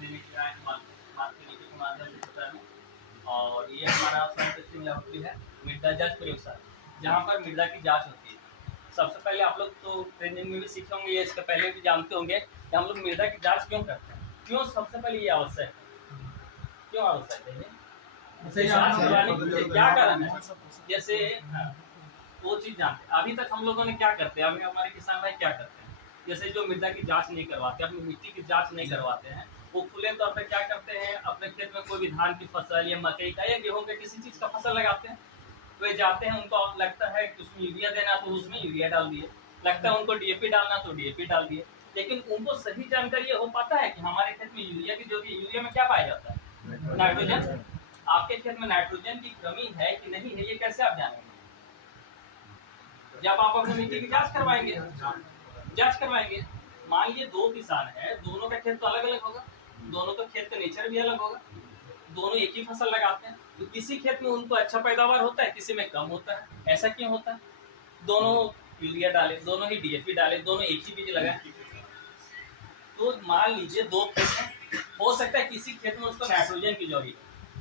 देने के लिए आए हैं मार्केट के माध्यम से पता नहीं। और ये हमारा सॉइल टेस्टिंग लैबोरेटरी है, मृदा जांच प्रयोगशाला, जहाँ पर मृदा की जांच होती है। सबसे पहले आप लोग तो ट्रेनिंग में भी सीखे होंगे, ये इसके पहले भी जानते होंगे कि हम लोग मृदा की जांच क्यों करते हैं, क्यों सबसे पहले ये आवश्यक है, क्यों आवश्यक है ये जांच कराने के पीछे क्या कारण है। जैसे वो चीज़ जानते हैं। अभी तक हम लोगों ने क्या करते हैं, अभी हमारे किसान भाई क्या करते हैं, जैसे जो मृदा की जांच नहीं करवाते, अपनी मिट्टी की जांच नहीं करवाते हैं, वो खुले तौर पर क्या करते हैं, अपने खेत में कोई भी धान की फसल या मकई का या गेहूं का किसी चीज़ का फसल लगाते हैं। वे जाते हैं, उनको लगता है कि उसमें यूरिया देना तो उसमें यूरिया डाल दिए, लगता है उनको डीएपी डालना तो डीएपी डाल दिए। लेकिन उनको सही जानकारी ये हो पाता है कि हमारे खेत में यूरिया की जो भी यूरिया में क्या पाया जाता है, नाइट्रोजन। आपके खेत में नाइट्रोजन की कमी है कि नहीं है, ये कैसे आप जानेंगे, जब आप अपनी मिट्टी की जांच करवाएंगे। मान लीजिए दो किसान है, दोनों का खेत तो अलग अलग होगा, दोनों का खेत का नेचर भी अलग होगा, दोनों एक ही फसल लगाते हैं, तो किसी खेत में उनको अच्छा पैदावार होता है, किसी में कम होता है। ऐसा क्यों होता है, दोनों यूरिया डाले, दोनों ही डीएपी डाले, दोनों एक ही बीज लगाए, तो मान लीजिए दो खेत में हो सकता है किसी खेत में उसको नाइट्रोजन की जरूरत है,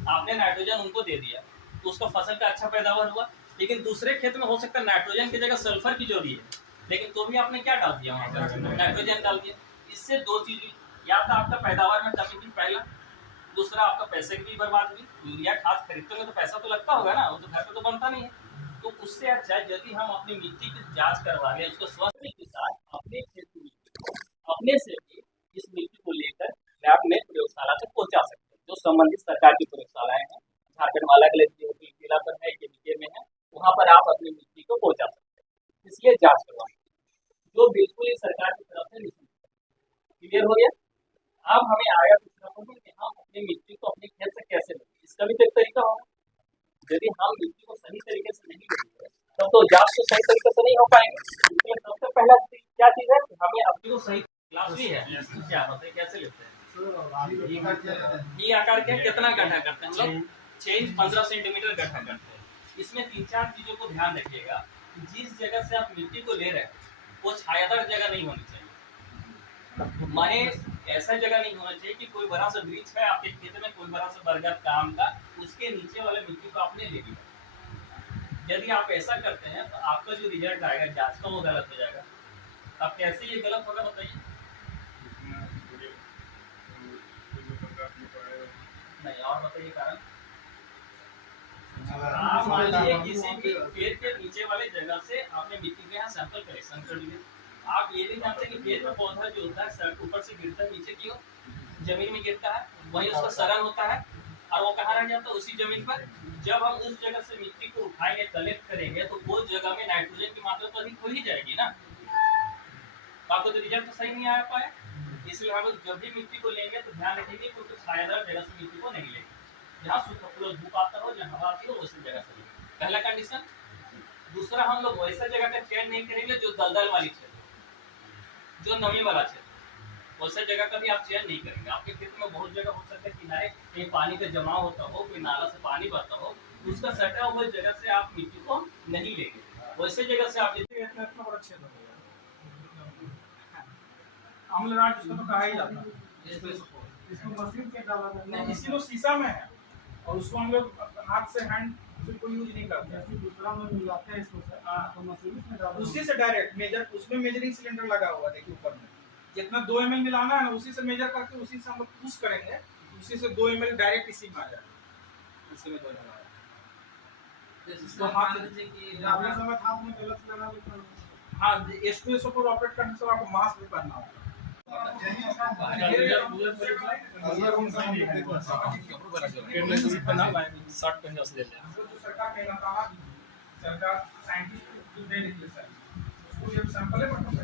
आपने नाइट्रोजन उनको दे दिया तो उसका फसल का अच्छा पैदावार हुआ। लेकिन दूसरे खेत में हो सकता है नाइट्रोजन की जगह सल्फर की जरूरत है, लेकिन तो भी आपने क्या डाल दिया वहाँ पर, नाइट्रोजन डाल दिया। इससे दो चीज, या तो आपका पैदावार में कमी थी पहला, दूसरा आपका पैसे की भी बर्बाद हुई। यूरिया खाद खरीदते में तो पैसा तो लगता होगा ना, वो तो घर पे तो बनता नहीं है। तो उससे अच्छा है यदि हम अपनी मिट्टी की जांच करवा लें, उसको स्वास्थ्य के साथ अपने खेत की मिट्टी को अपने से भी इस मिट्टी को लेकर लैब में प्रयोगशाला तक पहुंचा सकते हैं। जो संबंधित सरकार की प्रयोगशालाएं हैं, झारखंड में अलग अलग जिला पर है, के में है, वहाँ पर आप अपनी मिट्टी को पहुंचा सकते हैं। इसलिए जांच करवाएं, जो बिल्कुल ही सरकार की तरफ से निःशुल्क है। क्लियर हो गया। अब हमें आया दूसरा प्रश्न कि हम अपनी मिट्टी को अपने खेत से कैसे लें। इसका भी तो एक तरीका होगा। यदि हम मिट्टी को सही तरीके से नहीं लेंगे तब तो जांच तो सही तरीके से नहीं हो पाएंगे। इसलिए सबसे पहला क्या चीज है, हमें अपनी को सही क्लास भी है, क्या बताइए कैसे लेते हैं। ये आकार के कितना गड्ढा करते हैं हम लोग, 6 इंच 15 सेंटीमीटर गड्ढा करते हैं। इसमें 3-4 चीजों को ध्यान रखिएगा। जिस जगह से आप मिट्टी को ले रहे हैं वो छायादार जगह नहीं होनी चाहिए, माने ऐसा जगह नहीं होना चाहिए कि कोई बड़ा सा वृक्ष है आपके खेत में, कोई बड़ा सा बरगद का आम का, उसके नीचे वाले मिट्टी को आपने ले लिया। यदि आप ऐसा करते हैं तो आपका जो रिजल्ट आएगा जांच का वो गलत हो जाएगा। अब कैसे ये गलत होगा बताइए। नहीं, और बताइए कारण। आप मान लीजिए किसी भी पेड़ के नीचे वाले जगह से आपने मिट्टी के यहाँ सैंपल कलेक्शन कर लिए, आप ये नहीं जानते कि पेड़ में पौधा जो होता है सड़क ऊपर से गिरता है नीचे की ओर, जमीन में गिरता है, वहीं उसका सड़न होता है और वो कहाँ रह जाता है, उसी जमीन पर। जब हम उस जगह से मिट्टी को उठाएंगे, कलेक्ट करेंगे, तो वो जगह में नाइट्रोजन की मात्रा तो अधिक हो ही जाएगी ना, आपको तो रिजल्ट तो सही नहीं आ पाए। इसलिए हम लोग जब भी मिट्टी को लेंगे तो ध्यान रखेंगे क्योंकि छायादार जगह से मिट्टी को नहीं लेंगे, जहाँ सूखा धूप आता हो, जहाँ हवा आती हो उसी जगह से लेंगे, पहला कंडीशन। दूसरा, हम लोग वैसा जगह का चयन नहीं करेंगे जो दलदल वाली क्षेत्र, जो नमी वाला क्षेत्र, वैसे जगह का भी आप चयन नहीं करेंगे। आपके खेत में बहुत जगह हो सकता है किनारे कहीं पानी का जमाव होता हो, कोई नाला से पानी बहता हो, उसका सटा हुआ जगह से आप मिट्टी को नहीं लेंगे। वैसे जगह से आप इतना बड़ा क्षेत्र हो गया, अम्लराज इसको तो कहा ही जाता है। इसको मशीन से डाला जाता है, इसी को शीशा में है और उसको हम लोग हाथ से हैंड से कोई यूज नहीं करते हैं, दूसरा में मिलाते हैं इसको से। हाँ, तो मशीन में डाला, उसी से डायरेक्ट मेजर, उसमें मेजरिंग सिलेंडर लगा हुआ है, देखिए ऊपर में जितना 2 ml मिलाना है ना, उसी से मेजर करके उसी से हम लोग पुश करेंगे, उसी से 2 ml डायरेक्ट इसी में आ जाएगा। इसी में 2 ml आ जाएगा। इसको हाथ से डालने समय हाथ में गलत लगा देते हैं। हाँ, S2SO को ऑपरेट करने से आपको मास्क भी पहनना होगा। सरकार साइंटिस्ट दे रही है सर, उसको जब सैंपल है फोटो ले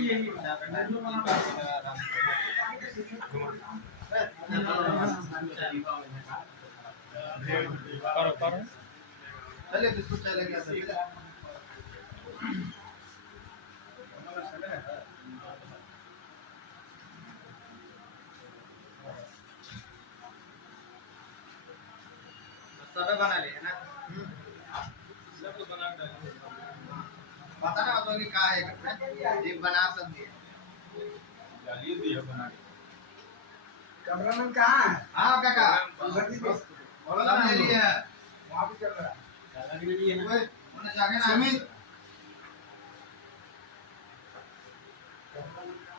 यही चले जिसको चले गया सबे बना लिए ना। सब तो बना कर पता ना तो कि का है एक बना सब दिए। गाली दी है बना के। कैमरामैन कहाँ है? हाँ काका उधर दीजिए। सब ले लिए हैं। वहाँ पे चल रहा है। उन्हें जाके ना